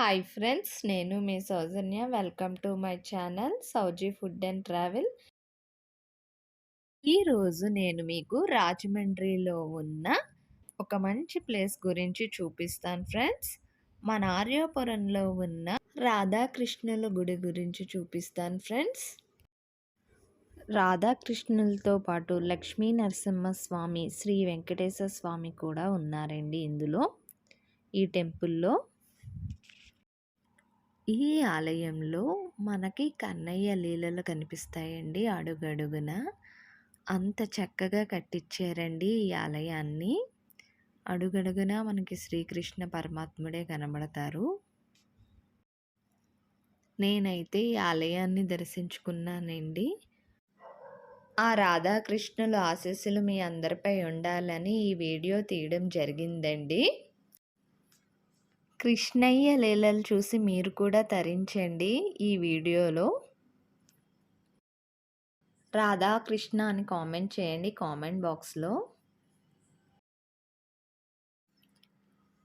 Hi friends, నేను మీ Soujanya. Welcome to my channel Souji food and travel. ఈరోజు నేను మీకు రాజమండ్రిలో ఉన్న ఒక మంచి ప్లేస్ గురించి చూపిస్తాను ఫ్రెండ్స్. మన ఆర్యాపురంలో ఉన్న రాధాకృష్ణుల గుడి గురించి చూపిస్తాను ఫ్రెండ్స్. రాధాకృష్ణులతో పాటు లక్ష్మీ నరసింహస్వామి, శ్రీ వెంకటేశ్వర స్వామి కూడా ఉన్నారండి ఇందులో, ఈ టెంపుల్లో. ఈ ఆలయంలో మనకి కన్నయ్య లీలలు కనిపిస్తాయండి అడుగడుగున. అంత చక్కగా కట్టించారండి ఈ ఆలయాన్ని. అడుగడుగున మనకి శ్రీకృష్ణ పరమాత్ముడే కనబడతారు. నేనైతే ఈ ఆలయాన్ని దర్శించుకున్నానండి. ఆ రాధాకృష్ణుల ఆశీస్సులు మీ అందరిపై ఉండాలని ఈ వీడియో తీయడం జరిగిందండి. కృష్ణయ్య లీలలు చూసి మీరు కూడా తరించండి. ఈ వీడియోలో రాధాకృష్ణ అని కామెంట్ చేయండి కామెంట్ బాక్స్లో.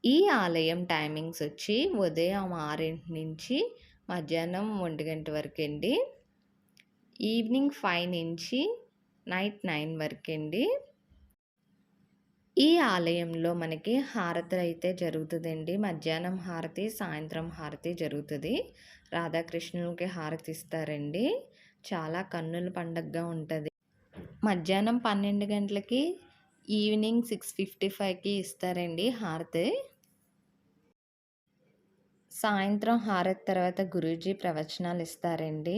ఈ ఆలయం టైమింగ్స్ వచ్చి ఉదయం 6 నుంచి మధ్యాహ్నం 1 గంట వరకు అండి. ఈవినింగ్ 5 నుంచి నైట్ 9 వరకు అండి. ఈ ఆలయంలో మనకి హారతి అయితే జరుగుతుందండి. మధ్యాహ్నం హారతి, సాయంత్రం హారతి జరుగుతుంది. రాధాకృష్ణులకి హారతి ఇస్తారండి. చాలా కన్నుల పండగగా ఉంటుంది. మధ్యాహ్నం 12 గంటలకి, ఈవినింగ్ 6:55కి ఇస్తారండి హారతి. సాయంత్రం హారతి తర్వాత గురూజీ ప్రవచనాలు ఇస్తారండి.